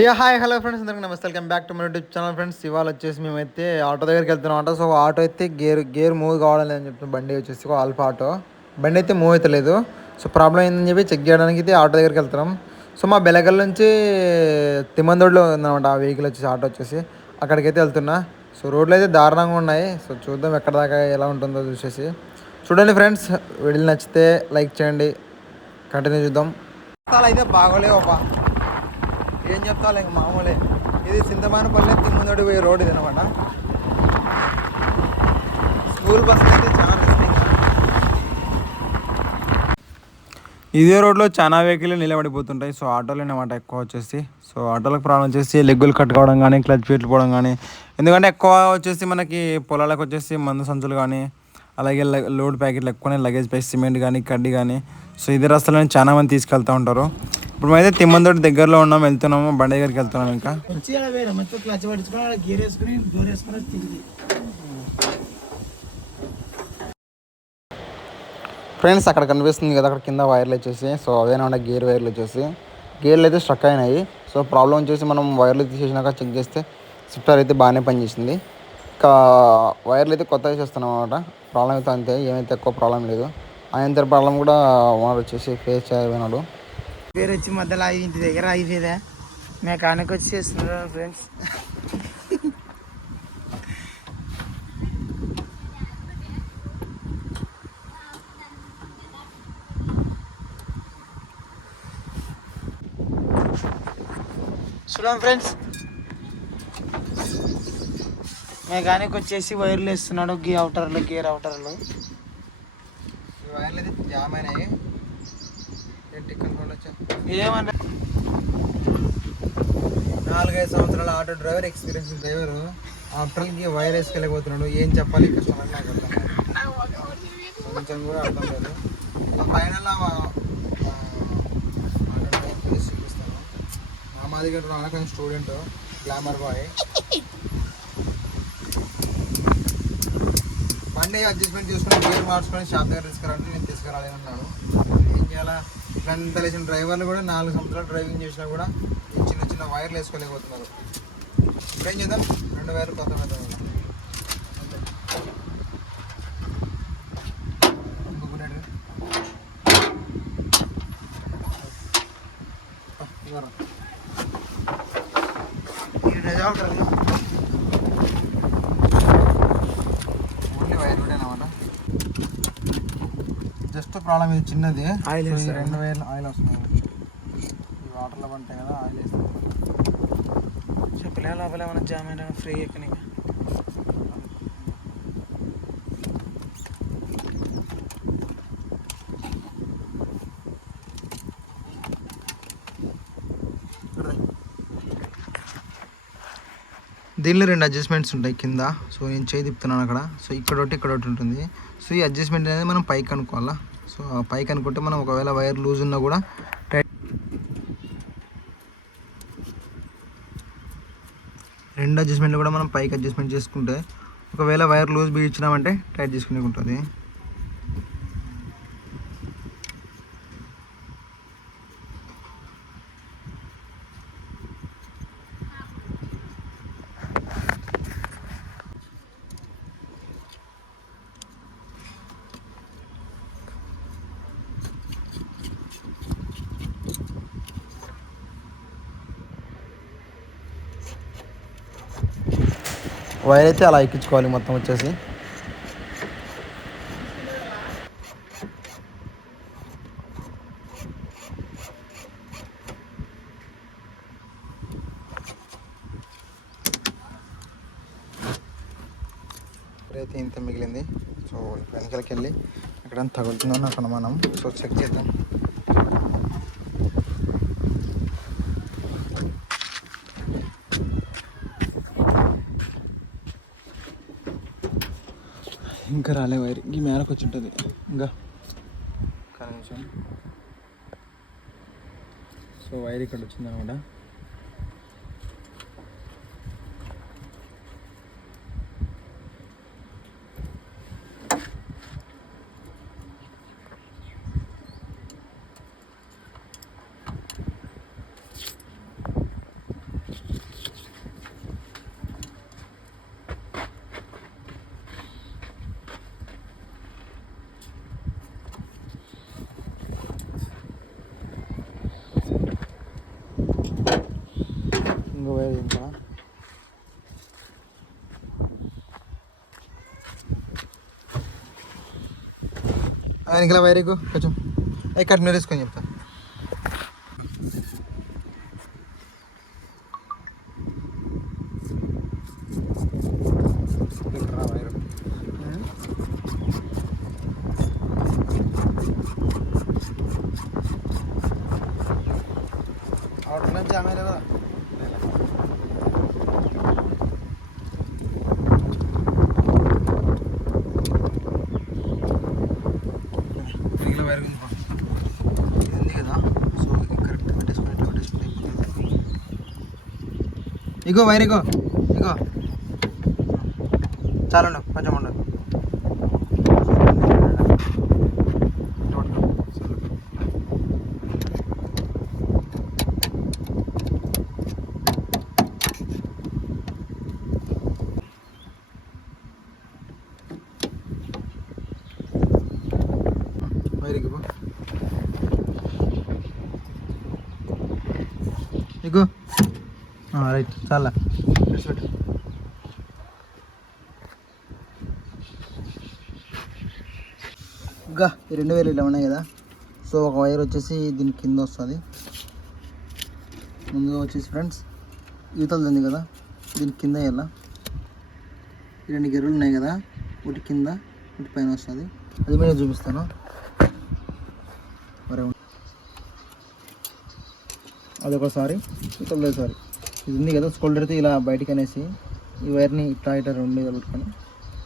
Yeah hi hello friends అందరికీ నమస్తే. Welcome back to my YouTube channel friends. ఇవాళ వచ్చేసి మేమైతే ఆటో దగ్గరికి వెళ్తున్నాం ఆటో. సో ఆటో అయితే గేర్ గేర్ మూవ్ కావడం లేదని చెప్తున్నాం బండి వచ్చేసి ఒక ఆల్ఫా ఆటో. బండి అయితే మూవ్ అయితే లేదు. సో ప్రాబ్లం ఏందని చెప్పి చెక్ చేయడానికి అయితే ఆటో దగ్గరికి వెళ్తున్నాం. సో మా బెలగల్ నుంచి తిమ్మందోడ్లో ఉందన్నమాట ఆ వెహికల్ వచ్చేసి ఆటో వచ్చేసి. అక్కడికైతే వెళ్తున్నా. సో రోడ్లు అయితే దారుణంగా ఉన్నాయి. సో చూద్దాం ఎక్కడ దాకా ఎలా ఉంటుందో చూసేసి. చూడండి ఫ్రెండ్స్ వీడియో నచ్చితే లైక్ చేయండి. కంటిన్యూ చూద్దాం. అయితే బాగోలేవు ఏం చెప్తావు ఇంక మామూలే. ఇది సింతమానపల్లి తిమ్మందోడి పోయే రోడ్ ఇది అనమాట స్కూల్ బస్ అయితే చాలా ఇదే రోడ్లో చాలా వెహికల్ నిలబడిపోతుంటాయి. సో ఆటోలు అనమాట ఎక్కువ వచ్చేసి. సో ఆటోలకు ప్రాబ్లం వచ్చేసి లెగ్గులు కట్టుకోవడం కానీ క్లచ్ ఫీట్లు పోవడం కానీ. ఎందుకంటే ఎక్కువ వచ్చేసి మనకి పొలాలకు వచ్చేసి మందు సంచులు కానీ అలాగే లోడ్ ప్యాకెట్లు ఎక్కువనే లగేజ్ పై సిమెంట్ కానీ కడ్డీ కానీ. సో ఇదే రస్తాలని చాలా మంది తీసుకెళ్తూ ఉంటారు. ఇప్పుడు అయితే తిమ్మందోటి దగ్గరలో ఉన్నాం వెళ్తున్నాము. బండి దగ్గరికి వెళ్తున్నాం ఇంకా. ఫ్రెండ్స్ అక్కడ కనిపిస్తుంది కదా అక్కడ కింద వైర్లు వచ్చేసి. సో అవేనా గేర్ వైర్లు వచ్చేసి. గేర్లు అయితే స్ట్రక్ అయినాయి. సో ప్రాబ్లం వచ్చేసి మనం వైర్లు తీసేసినాక చెక్ చేస్తే స్విఫ్టర్ అయితే బాగానే పనిచేసింది. ఇంకా వైర్లు అయితే కొత్తగా చేస్తున్నాం అనమాట ప్రాబ్లం అయితే అంతే ఏమైతే ఎక్కువ ప్రాబ్లం లేదు. ఆయన ప్రాబ్లం కూడా ఓనర్ వచ్చేసి ఫేస్ చేయమన్నాడు పేరు వచ్చి మధ్యలో ఆగి ఇంటి దగ్గర ఆగిపోయేదా? మెకానిక్ వచ్చి చేస్తున్నారు ఫ్రెండ్స్? చూడండి ఫ్రెండ్స్. మెకానిక్ వచ్చేసి వైర్లు వేస్తున్నాడు గీ అవుటర్లు గేర్ అవుటర్లు. వైర్లు అయితే జామ్ అయినాయి. ఏమంటే నాలుగైదు సంవత్సరాల ఆటో డ్రైవర్ ఎక్స్పీరియన్స్ డ్రైవర్ ఆఫ్టర్కి వైర్ వేసుకెళ్ళిపోతున్నాడు ఏం చెప్పాలి? కస్టమర్ నాకు అర్థం కొంచెం కూడా అర్థం లేదు ఫైనల్ చూపిస్తాను. మా మాది గారు స్టూడెంట్ గ్లామర్ బాయ్. బండి అడ్జస్ట్మెంట్ చేసుకుని గేర్ మార్చుకొని షాప్ దగ్గర తీసుకురంటే నేను తీసుకురాలేదు ఏం చేయాలా? ఇట్లా తెలిసిన డ్రైవర్లు కూడా నాలుగు సంవత్సరాలు డ్రైవింగ్ చేసినా కూడా చిన్న చిన్న వైర్లు వేసుకోలేకపోతున్నారు. ఇప్పుడు ఏం చేద్దాం? రెండు వైర్లు కొత్త పెద్ద ఓన్లీ వైర్ ఒకటే అన్నమాట జస్ట్ ప్రాబ్లం ఇది చిన్నది. ఆయిల్? రెండు వేలు ఆయిల్ వస్తుంది. ఈ వాటర్లో పంటాయి కదా ఆయిల్ వేస్తాం. చెప్పలే లోపల ఏమైనా జామ్ అయినా ఫ్రీ ఎక్కనిక. దీనిలో రెండు అడ్జస్ట్మెంట్స్ ఉంటాయి కింద. సో నేను చేయి తిప్పుతున్నాను అక్కడ. సో ఇక్కడ ఒకటి ఇక్కడ ఒకటి ఉంటుంది. సో ఈ అడ్జస్ట్మెంట్ అనేది మనం పైకి అనుకోవాలా? సో ఆ పైకి అనుకుంటే మనం ఒకవేళ వైర్ లూజ్ ఉన్నా కూడా టైట్ రెండు అడ్జస్ట్మెంట్లు కూడా మనం పైకి అడ్జస్ట్మెంట్ చేసుకుంటే ఒకవేళ వైర్ లూజ్ బీ ఇచ్చినామంటే టైట్ చేసుకునే ఉంటుంది వైర్ అయితే అలా ఎక్కించుకోవాలి మొత్తం వచ్చేసి. అయితే ఇంత మిగిలింది. సో వెనకలకి వెళ్ళి ఎక్కడ తగులుతుందో నాకు అనుమానం. సో చెక్ చేద్దాం. ఇంకా రాలే వైర్. ఈ మేరకు వచ్చి ఉంటుంది ఇంకా కొంచెం సో వైర్ ఇక్కడ వచ్చిందనమాట అనమాట ఇంకో వైర్ ఇంకా వెనకల వైరకు? కొంచెం అవి కట్ నేరేసుకొని చెప్తా. ఇక్కడ వైరు అవుట్ నుంచి ఆమె కదా మిగిలిన వైర్ గురించి ఇది ఉంది కదా సో ఇది కరెక్ట్ పెట్టేసుకుని ఇట్లా పెట్టేసుకుంటే అయిపోతుంది ఇగో వైర్ ఇగో ఇగో చాలా ఉండవు కొంచెం ఉండదు వైరికి పో ఇగో రైట్ చాలా. ఇంకా ఈ రెండు వేలు ఇలా ఉన్నాయి కదా. సో ఒక వైర్ వచ్చేసి దీని కింద వస్తుంది. ముందుగా వచ్చేసి ఫ్రెండ్స్ ఈతలు ఉంది కదా. దీని కింద ఇలా ఈ రెండు గెర్రలు ఉన్నాయి కదా. ఒకటి కింద ఒకటి పైన వస్తుంది. అది మీద చూపిస్తాను. మరి అదొకసారి ఇతరుసారి ఇది ఉంది కదా స్కూల్డర్ ఇలా బయటకు అనేసి ఈ వైర్ని ఇట్లా ఇట్లా రెండు మీద పెట్టుకొని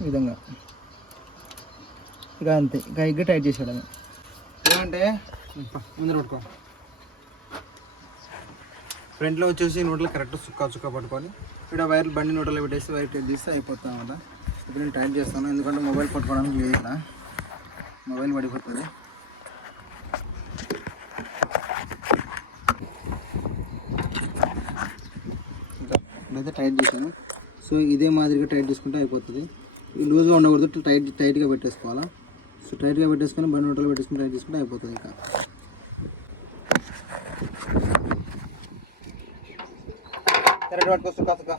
ఈ విధంగా. ఇక అంతే ఇక ఇగ్గ టైట్ చేసాడమే ఏమంటే ముందర పట్టుకో. ఫ్రంట్లో వచ్చేసి నోట్లో కరెక్ట్ సుక్క చుక్క పట్టుకొని ఇక్కడ వైర్ బండి నోట్లో పెట్టేసి వైర్ టైట్ చేస్తే అయిపోతాం అన్నమాట. ఇప్పుడు నేను టైట్ చేస్తాను ఎందుకంటే మొబైల్ పట్టుకోవడానికి లేదు ఇక్కడ. మొబైల్ పడిపోతుంది ఇదైతే టైట్ చేశాను. సో ఇదే మాదిరిగా టైట్ చేసుకుంటే అయిపోతుంది. ఈ లూజ్గా ఉండకూడదు టైట్ టైట్గా పెట్టేసుకోవాలా. సో టైట్గా పెట్టేసుకొని బండి నోట్లో పెట్టేసుకుని టైట్ చేసుకుంటే అయిపోతుంది ఇంకా. కరెక్ట్ పట్టుకో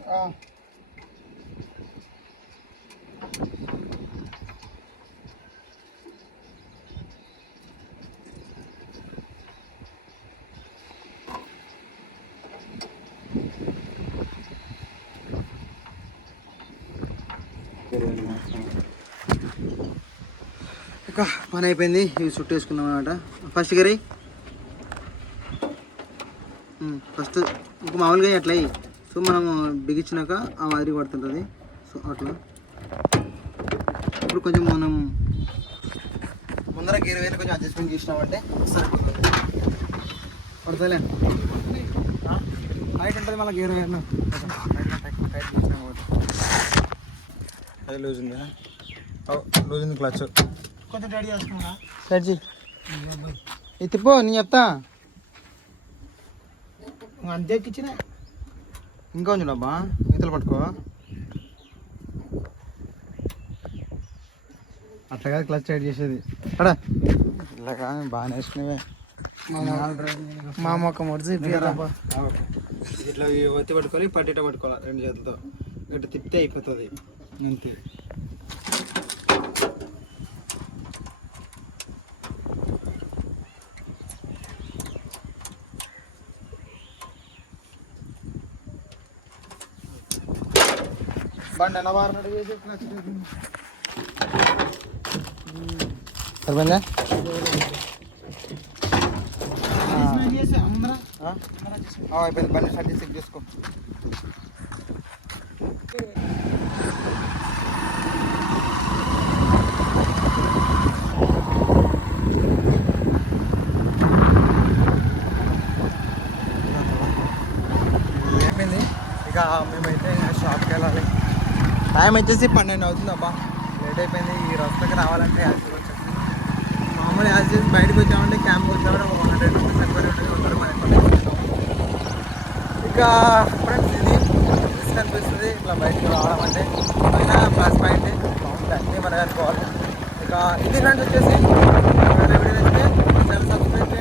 ఇంకా పని అయిపోయింది ఇవి చుట్టేసుకున్నాం అనమాట ఫస్ట్ గరి. ఫస్ట్ ఇంక మామూలుగా అట్లా సో మనం బిగించినాక ఆ మాదిరి పడుతుంటుంది. సో అట్లా. ఇప్పుడు కొంచెం మనం ముందర గేర్ వేరే కొంచెం అడ్జస్ట్మెంట్ చేసినామంటే సరిపోతుంది. పడుతుందిలే హైట్ ఉంటుంది మళ్ళీ గేర్ వేరు లూజ్ ఉంది? లూజ్ ఉంది క్లచ్. కొంచెం రెడీ చేసుకున్నా చేయి ఇది తిప్పో నేను చెప్తా. అంతే ఎక్కించిన ఇంకా ఉంది డబ్బా ఈతలు పట్టుకో. అట్లా కాదు క్లచ్ టైట్ చేసేది. అడా ఇలా కాదు బాగా నేర్చుకునేవే మా మొక్క ముడిచి ఇట్లా ఒత్తి పట్టుకొని పట్టిట పట్టుకోవాలి రెండు చేతులతో. ఇట్లా తిప్పితే అయిపోతుంది. అంతే బండి ఎలా బారినట్టు చేసి సరిపోయిందా అందరం ఆ? ఆ, అయిపోయింది బండి స్టార్ట్ చేసి చెక్ చేసుకో అయిపోయింది ఇక మేమైతే షాప్కి వెళ్ళాలి టైం వచ్చేసి పన్నెండు అవుతుంది అబ్బా. లేట్ అయిపోయింది. ఈ రస్తకి రావాలంటే యాక్చువల్ వచ్చేసి మామూలు యాజ్ చేసి బయటకు వచ్చామంటే క్యాంప్ వచ్చామంటే ఒక వన్ హండ్రెడ్ రూపీస్ ఎక్కువ రెండు వందలు మనకి ఇక ఫ్రెండ్స్ ఇది రిస్క్ అనిపిస్తుంది ఇట్లా బయటకు రావడం అంటే. అయినా ప్లస్ పాయింట్ బాగుంటుంది అన్నీ మనకి అనుకోవాలి ఇక ఇది ఫ్రెండ్స్ వచ్చేసి వేరే వీడియో నచ్చితే ఛానల్ సబ్స్క్రైబ్